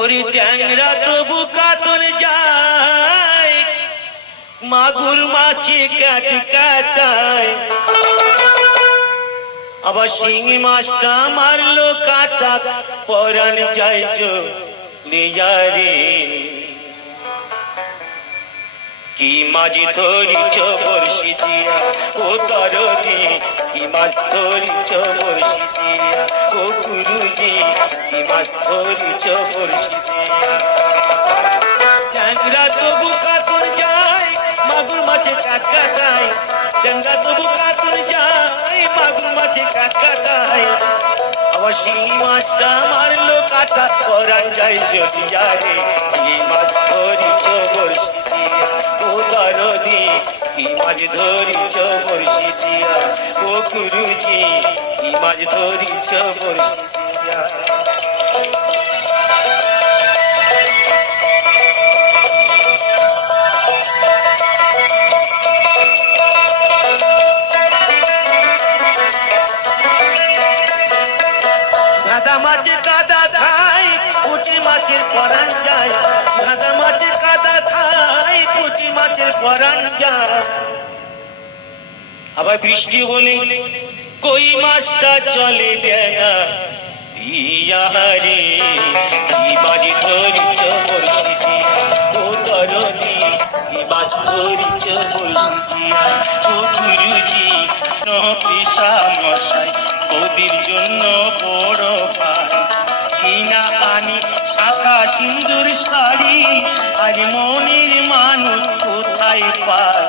ওরে ট্যাংরা তবু কাতন যায়, মাগুর মাছে কাট কাটায়, আবার শিঙি মাছটা মারলো কাটা, পরাণ যায় নিয়ারে। কি মাছ ধরিছ বর্ষি দিয়া ও তরণী, কি মাছ ধরিছ বর্ষি দিয়া ও গুরুজি, কি মাছ ধরিছ বর্ষি দিয়া। ট্যাংরা তবু কাতন যায়, মাগুর মাছে কাট কাটায়, ট্যাংরা তবু কাতন যায়, মাগুর মাছে কাট কাটায়, আবার শিঙি মাছটা মারলো কাটা, পরাণ যায় জড়িয়ারে। কি মাছ ধরিছ বর্ষি দিয়া ও দরদি, কি মাছ ধরিছ বর্ষি দিয়া ও গুরুজি, কি মাছ ধরিছ বর্ষি দিয়া। গাদা মাছে কাদা খায়, পুঁটি মাছের পরাণ যায়, গাদা মাছে কাদা খায়, পুঁটি মাছের পরাণ যায়, আবার বৃষ্টি হলে কই মাছটা চলে ডেঙা দিয়া রে। কি মাছ ধরিছ বর্ষি দিয়া ও তরণী, কি মাছ ধরিছ বর্ষি দিয়া ও গুরুজি, পেশা মশাই ওদের জন্য বড় ভাই, কিনা আনি শাখা সিন্দুর শাড়ি, আজ মনের মানুষ কোথায় পায়,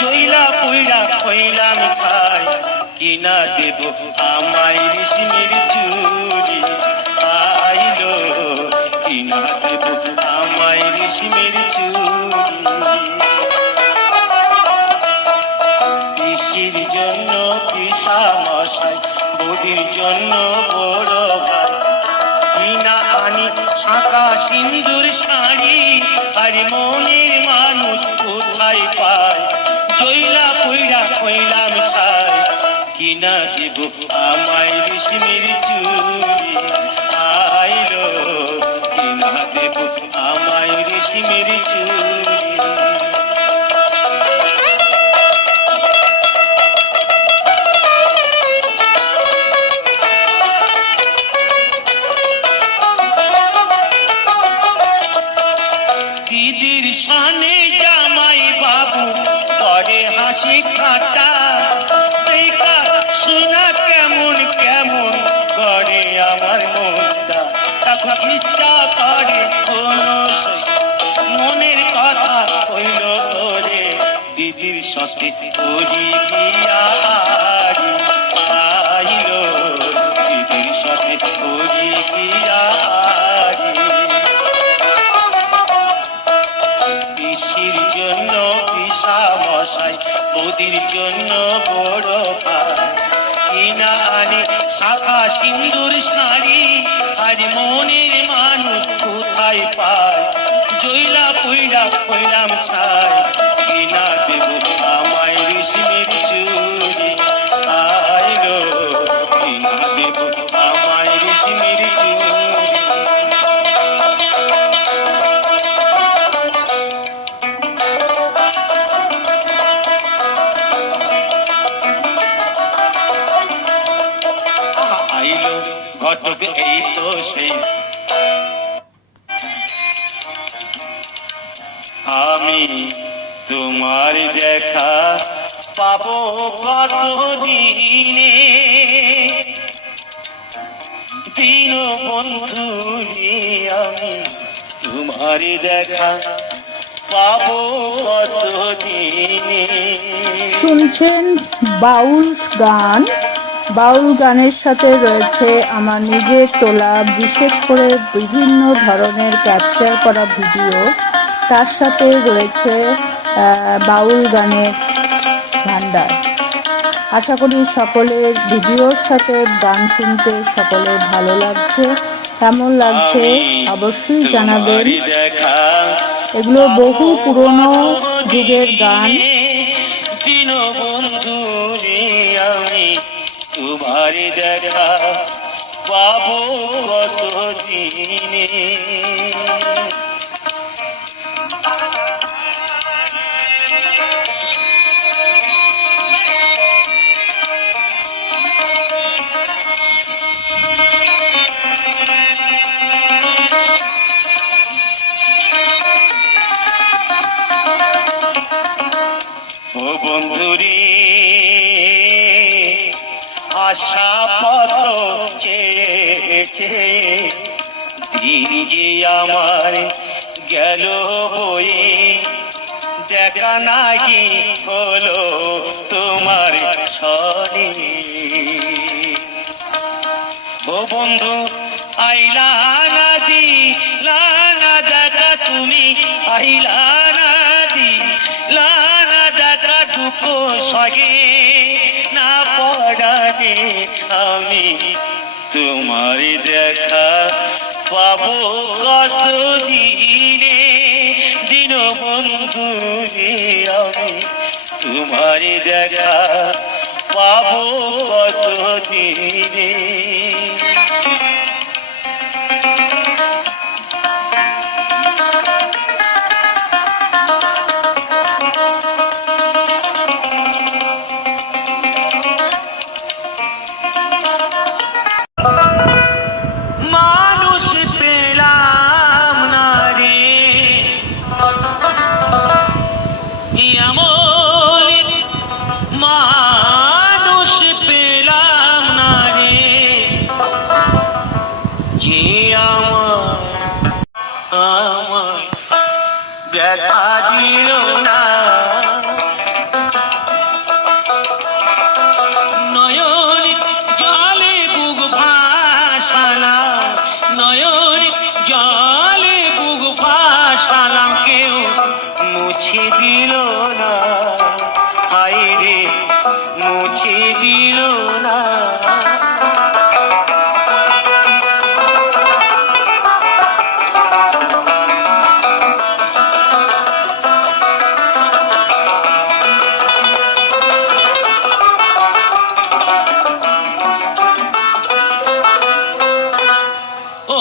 জইলা পুইরা কইলাম খাই, কিনা দেব আমায় রেশমের চুড়ি, আইলো কিনা দেব আমায় রেশমের চুড়ি। পিসির জন্য পিসা মশাই, বৌদির জন্য বড় ভাই, কিনা আনি শাঁখা সিন্দুর শাড়ি, আর মনের মানুষ কোথায় পায়, জইলা পুইরা কইলাম ছাই, কিনা দেব আমায় রেশমের চুড়ি, আইলো কিনা দেব আমায় রেশমের চুড়ি। দিদির সানে জামাই বাবু করে হাসি ঠাট্টা, দেখা শোনা কেমন কেমন করে আমার মনটা, তখন ইচ্ছা করে কোনো মনের কথা কইল তোরে, দিদির সাথে করি বিয়া আরি, আইলো দিদির সাথে করি বিয়া আরি। পিসির জন্য পিসা মশাই, বৌদির জন্য বড় ভাই, কিনা আনে শাখা সিন্দুর শাড়ি, আজ মনের মানুষ কোথায় পায়, জইলা পুইরা কইলাম ছাই, কিনা দেব আমায় রেশমের চুড়ি, আইলো কিনা দেব আমায় রেশমের চুড়ি। আইলো ঘটক এই তো সেই, আমি তোমার দেখা পাবো কত দিনে, দিন বন্ধু আমি তোমার দেখা পাবো কত দিনে। শুনছেন বাউল গান। বাউল গানের সাথে রয়েছে আমার নিজের তোলা বিশেষ করে বিভিন্ন ধরনের ক্যাপচার করা ভিডিও, তার সাথে রয়েছে বাউল গানের ভান্ডার। আশা করি সকলের ভিডিওর সাথে গান শুনতে সকলের ভালো লাগছে। কেমন লাগছে অবশ্যই জানাবেন। এগুলো বহু পুরনো যুগের গান। বন্ধু রে আমি তোমার দেখা পাবো কতদিন। দিনে। ও বন্ধুরে আশা পথ চেয়েছে দিন যে আমার গেল বয়ে, দেখা নাকি হলো তোমার সনে। ও বন্ধু আইলা না দিলা না দেখা, তুমি আইলা না দিলা না দেখা, দুঃখ সহে না পড়ানে আমি তোমার দেখা পাবো কত দিনে। দিন বন্ধু রে আমি তোমার দেখা পাবো কত দিনে। মানুষ পেলাম না রে এমন, মানুষ পেলাম না রে যে আমার দেখা দিল না। নয়ন জলে বুক ভাসালাম, নয়ন জলে বুক ভাসালাম, কেউ মুছে দিল না, হায় রে মুছে দিল না। ও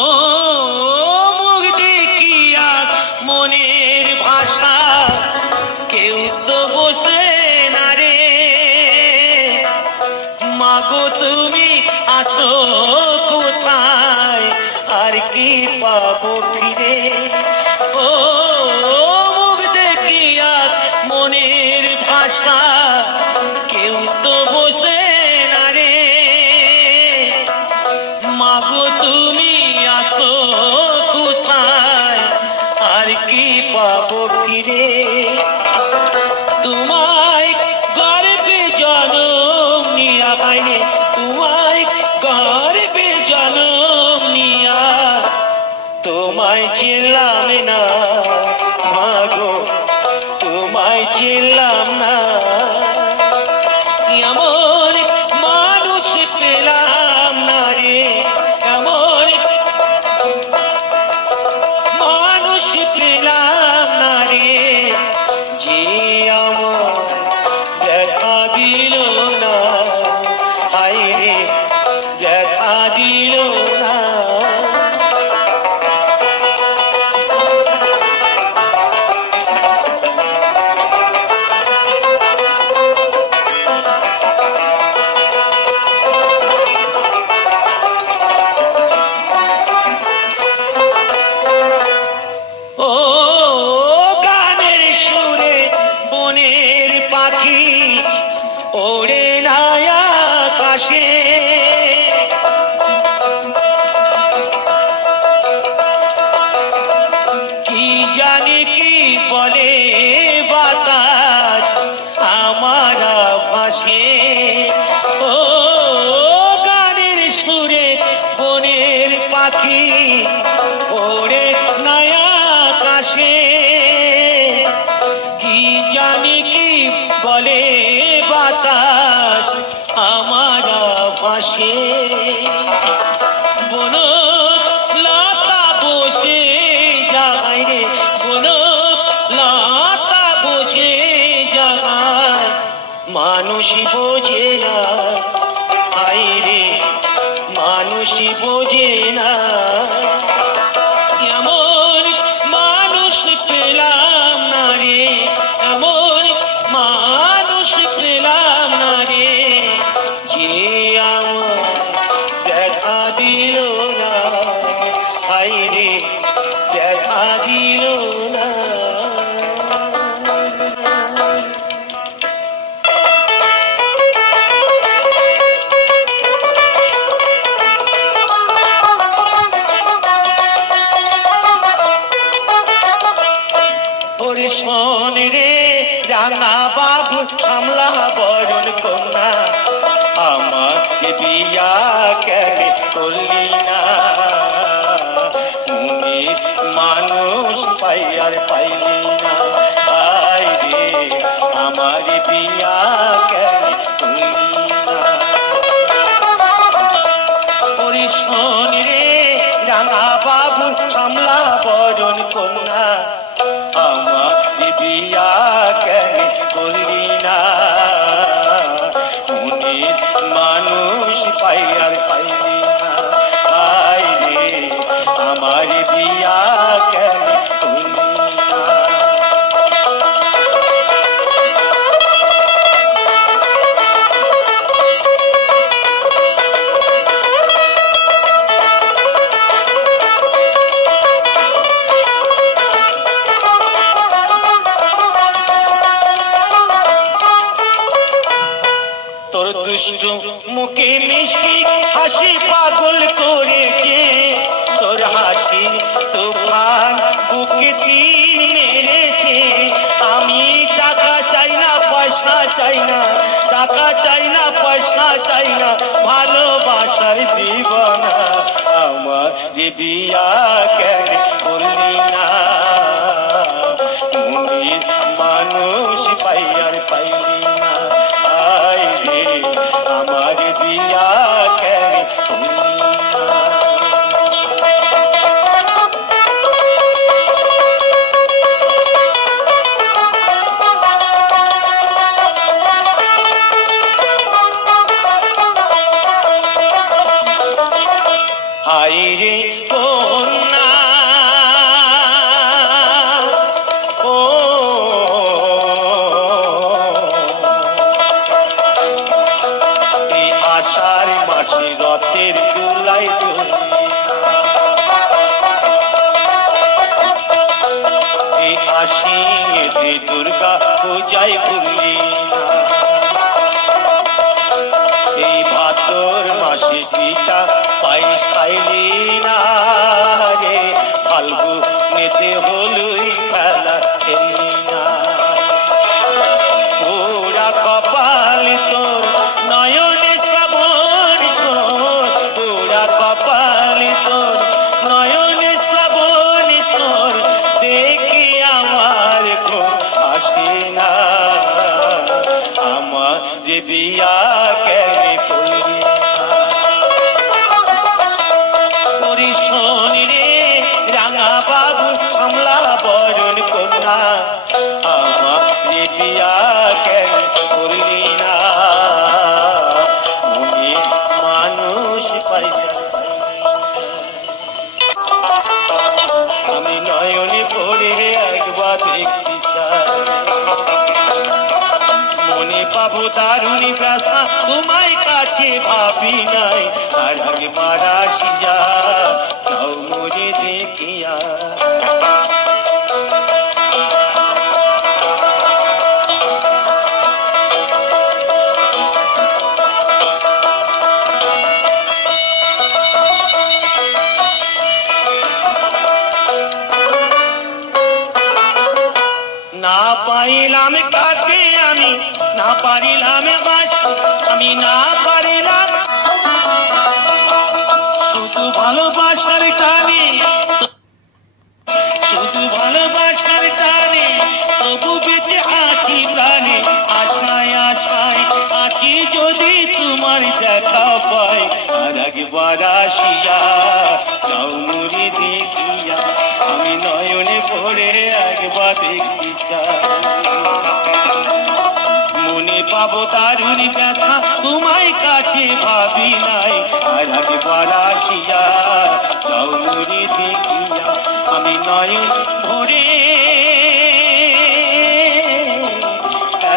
মুখ দেখিয়া মনের ভাষা কেউ তো বোঝে না রে, মাগো তুমি আছো কোথায় আর কি পাবো ফিরে। ও মুখ দেখিয়া মনের ভাষা কেউ তো বোঝে না রে, মাগো তুমি আছো কোথায় আর কি পাবো ফিরে। তোমায় গর্বে জনম নিয়া বাইরে, তোমায় গর্বে জনম নিয়া তোমায় চিনলাম না, মাগো তোমায় চিনলাম না। এমন মানুষ পেলাম না রে, এমন মানুষ পেলাম না রে যে আমার দেখা দিল না, হায় রে দেখা দিল না। ও গানের সুরে বনের পাখি ওড়ে না আকাশে, কি জানি কি বলে বাতাস আমার ভাসে। ও গানের সুরে বনের পাখি ওড়ে না আকাশে, কি জানি কি বলে বাতাস আমার ভাসে। বন লতা বসে যায় রে, বন লতা বসে যায়, মানুষ বোঝে না, হায় রে মানুষ বোঝে না। না, হায়রে দেখা দিল না। শোন রে রাঙা বাবু সামলা বরণ কন্যা, আমার বিয়া কেন করলি না? মানুষ পাই আর পাইলি না, আয় রে আমার বিয়া কেন করলি না? ওরে শোন রে রাঙা বাবু সামলা বরণ কন্যা, আমার বিয়া কেন করলি না? মানুষ পাই আর পাইলি না, আয় রে আমার বিয়া কেন করলি না? তোর দুষ্ট মুখে মিষ্টি হাসি পাগল করেছে, তোর হাসি তুফান বুকে তীর মেরেছে। আমি টাকা চাই না পয়সা চাই না, টাকা চাই না পয়সা চাই না, ভালোবাসার দিবানা, আমার বিয়া কেন করলি না? মানুষ পাই আর পাইলি না, আয় রে আমার বিয়া কেন করলি না? হায় রে কন্যা, ও এই আষাঢ় মাসে রথের দোলাই দুললি, এই আশ্বিনেতে দুর্গা পূজায় ভুললি না, এই ভাদ্র মাসে পিতা পায়েস খাইলি না রে, ফাল্গুনেতে হলুই খেলা খেললি না। পোড়া কপাল তোর নয়নে শ্রাবণ ঝোর, পোড়া কপাল তোর নয়নে শ্রাবণ ঝোর, দেখি আমার ঘুম আসে না, আমার বিয়া কেন করলি না? ওরে শোন রে রাঙা বাবু সামলা বরণ কন্যা, আমার বিয়া কেন করলি না? মানুষ পাই আমি নয়নে পড়ে একবার দেখতে চাই, মনে পাবো দারুণী ব্যথা, তোমায় কাছে ভাবি নাই, আর একবার আসিয়া যাও মোরে দেখিয়া। না পাইলাম কাকে আমি, না পারিলাম বাঁচতে আমি, না পারিলাম শুধু ভালোবাসার টানে, শুধু ভালোবাসার টানে, তবু বেঁচে আছি প্রাণে, আশায় আশায় আছি যদি তোমার দেখা পাই, আর একবার আসিয়া যাও মোরে দেখিয়া, আমি নয়নে পড়ে একবার দেখতে চাই, মনে পাবো দারুণী ব্যথা, তোমায় কাছে ভাবি নাই, আর একবার আসিয়া যাও মোরে দেখিয়া, আমি নয়ন ভরে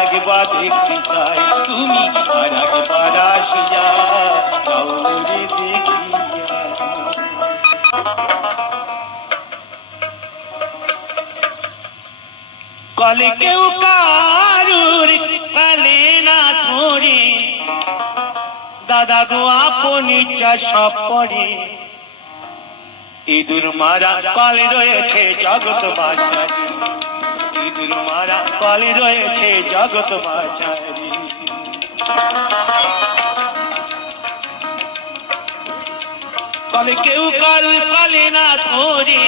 একবার দেখতে চাই, তুমি আর একবার আসিয়া যাও মোরে দেখিয়া। কলে কেউ কারুর কালে না ধরে দাদা গো আপন ইচ্ছা সব পড়ে ইঁদুর মারা কলে রয়েছে জগৎ বাছারি ইঁদুর মারা কলে রয়েছে জগৎ বাছারি কলে কেউ কারুর কালে না ধরে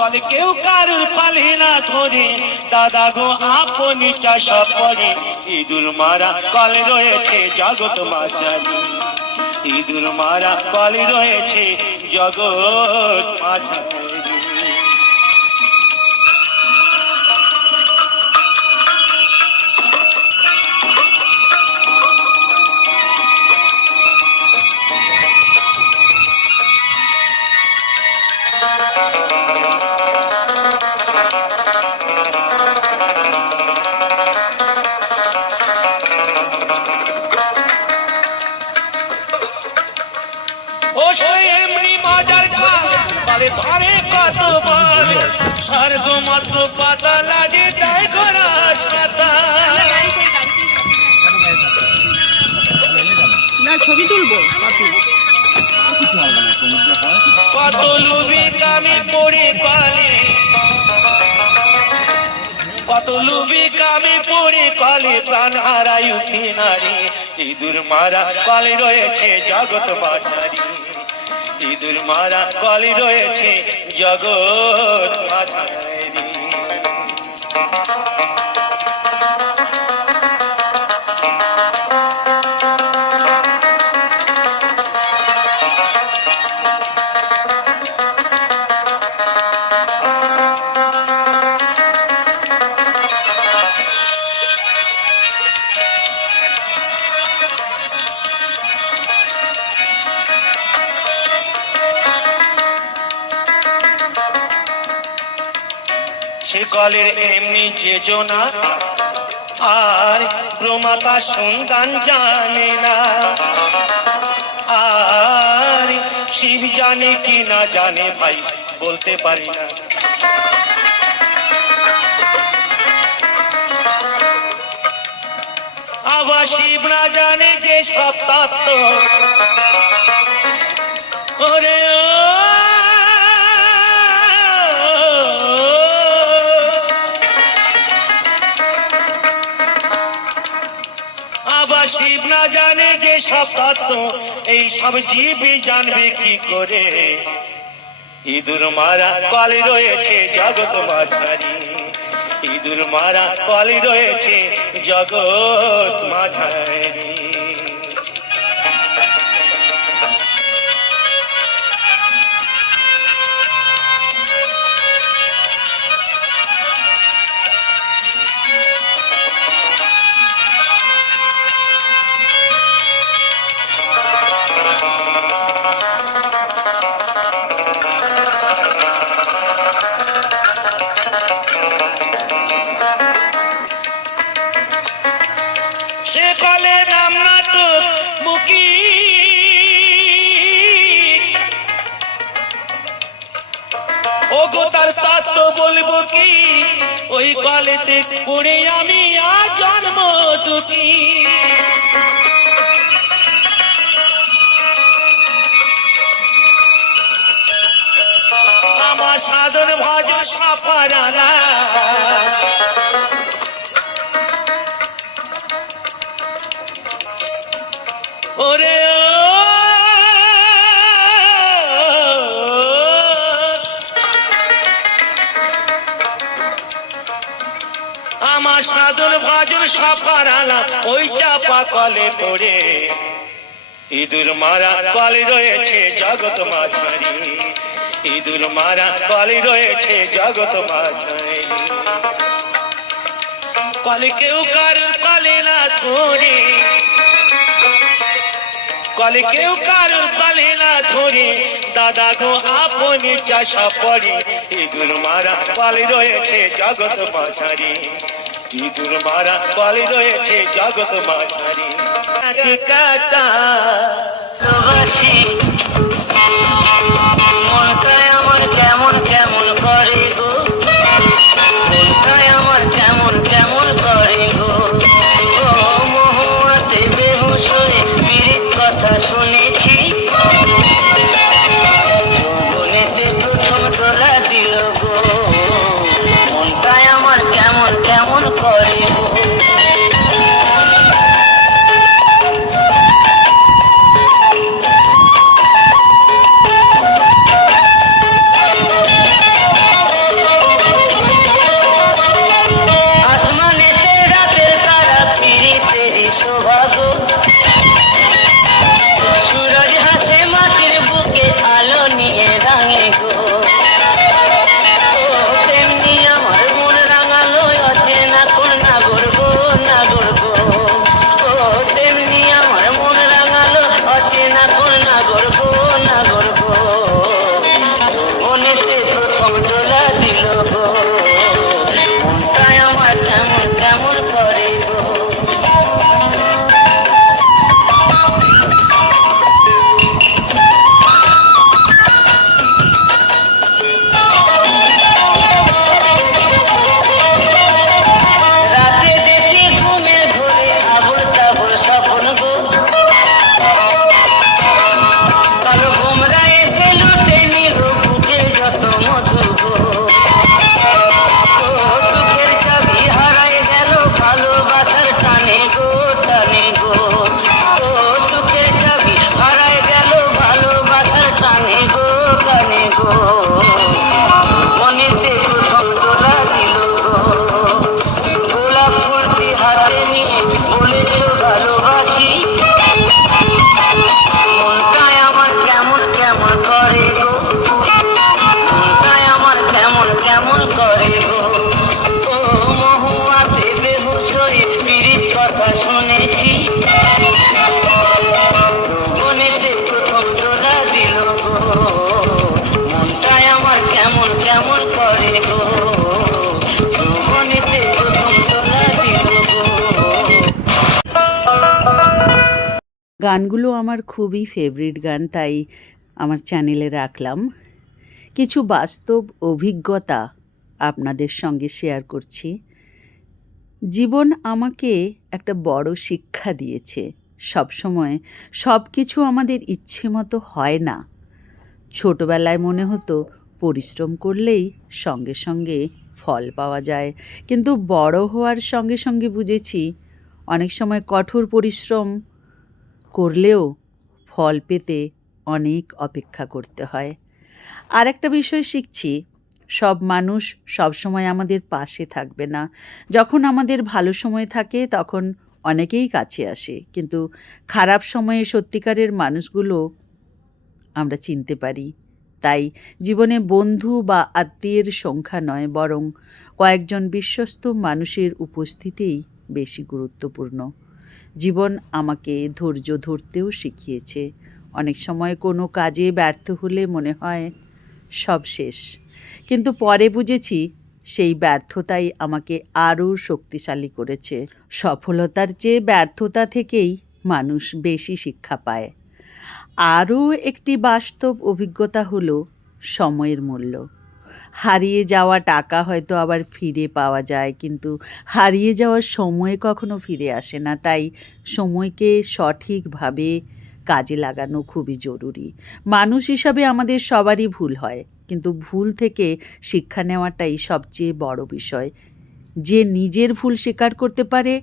কলে কেউ কারুর পালে না ধরে দাদা গো আপন ইচ্ছা সব পড়ে ইঁদুর মারা কলে রয়েছে জগৎ মাঝারি ইঁদুর মারা কলে রয়েছে জগৎ মাঝারি ধরে কত বল স্বর্গ মাত্র পাতা লাগে তাই গোরা সাতা না ছবি তুলবো কত লুবি কামে পড়ে কলে কত লুবি কামে পড়ে কলে প্রাণ হারায় উঠি নারী ইঁদুর মারা কলে রয়েছে জগৎ বাছারি ইঁদুর মারা কলে রয়েছে জগৎ মাঝারি সে কলের এমনি যোজনা আর প্রমাতা সন্ধান জানে না আর শিব জানে কি না জানে ভাই বলতে পারি না আবার শিব না জানে যে সব তত্ত্ব ওরে শিব না জানে যে সব তত্ত্ব এই সব জীব জানবে কি করে ইঁদুর মারা কলে রয়েছে জগৎ মাঝারি ইঁদুর মারা কলে রয়েছে জগৎ মাঝারি তার তত্ত্ব বলবো কি ওই কলেতে পড়ে আমি আজ জন্ম দুঃখী আমার সাধন ভজ সাফারালা ওরে আমার সাধন ভজন সাফারালা ওই চাপা কলে পড়ে ইঁদুর মারা কলে রয়েছে জগৎ মাঝারি ইঁদুর মারা কলে রয়েছে জগৎ মাঝারি কলে কেউ কারুর কলে না ধরে কলে কেউ কারুর কলে না ধরে দাদা গো আপন চাষা পড়ে ইঁদুর মারা কলে রয়েছে জগৎ মাঝারি ইঁদুর মারা কলে রয়েছে জগৎ মাঝারি কাটা মনটায় আমার কেমন কেমন করে গো গানে গো মনেতে প্রথম তোলা দিল গো গোলাপ ফুলটি হাতে নিয়ে বলেছো ভালোবাসি মনটায় আমার কেমন কেমন করে গো মনটায় আমার কেমন কেমন করে গো ও মহুয়াতে বেহুশ হয়ে পিরিত কথা শুনেছি মনেতে প্রথম তোলা দিল গো মনটায় আমার কেমন কেমন করে গো মনেতে প্রথম তোলা দিল গো। গানগুলো আমার খুবই ফেভারিট গান, তাই আমার চ্যানেলে রাখলাম। কিছু বাস্তব অভিজ্ঞতা আপনাদের সঙ্গে শেয়ার করছি। জীবন আমাকে একটা বড় শিক্ষা দিয়েছে। সবসময় সব কিছু আমাদের ইচ্ছে মতো হয় না। ছোটবেলায় মনে হতো পরিশ্রম করলেই সঙ্গে সঙ্গে ফল পাওয়া যায়, কিন্তু বড় হওয়ার সঙ্গে সঙ্গে বুঝেছি অনেক সময় কঠোর পরিশ্রম করলেও ফল পেতে অনেক অপেক্ষা করতে হয়। আর একটা বিষয় শিখছি, সব মানুষ সব সময় আমাদের পাশে থাকবে না। যখন আমাদের ভালো সময় থাকে তখন অনেকেই কাছে আসে, কিন্তু খারাপ সময়ে সত্যিকারের মানুষগুলো আমরা চিনতে পারি। তাই জীবনে বন্ধু বা আত্মীয়ের সংখ্যা নয়, বরং কয়েকজন বিশ্বস্ত মানুষের উপস্থিতিই বেশি গুরুত্বপূর্ণ। জীবন আমাকে ধৈর্য ধরতেও শিখিয়েছে। অনেক সময় কোনো কাজে ব্যর্থ হলে মনে হয় সব শেষ, কিন্তু পরে বুঝেছি সেই ব্যর্থতাই আমাকে আরও শক্তিশালী করেছে। সফলতার চেয়ে ব্যর্থতা থেকেই মানুষ বেশি শিক্ষা পায়। আরও একটি বাস্তব অভিজ্ঞতা হলো সময়ের মূল্য। হারিয়ে যাওয়া টাকা হয়তো আবার ফিরে পাওয়া যায়, কিন্তু হারিয়ে যাওয়ার সময় কখনো ফিরে আসে না। তাই সময়কে সঠিকভাবে কাজে লাগানো খুবই জরুরি। মানুষ হিসাবে আমাদের সবারই ভুল হয়, কিন্তু ভুল থেকে শিক্ষা নেওয়াটাই সবচেয়ে বড় বিষয়। যে নিজের ভুল স্বীকার করতে পারে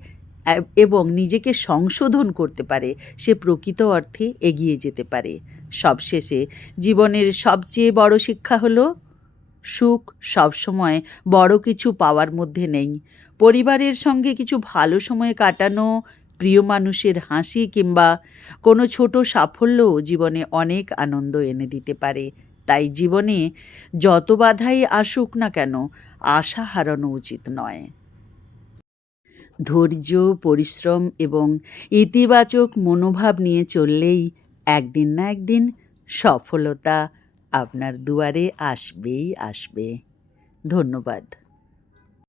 এবং নিজেকে সংশোধন করতে পারে, সে প্রকৃত অর্থে এগিয়ে যেতে পারে। সবশেষে জীবনের সবচেয়ে বড় শিক্ষা হলো সুখ সবসময় বড় কিছু পাওয়ার মধ্যে নেই। পরিবারের সঙ্গে কিছু ভালো সময় কাটানো, প্রিয় মানুষের হাসি কিংবা কোনো ছোট সাফল্যও জীবনে অনেক আনন্দ এনে দিতে পারে। তাই জীবনে যত বাধাই আসুক না কেন, আশা হারানো উচিত নয়। ধৈর্য, পরিশ্রম এবং ইতিবাচক মনোভাব নিয়ে চললেই একদিন না একদিন সফলতা আপনার দুয়ারে আসবেই আসবে। ধন্যবাদ।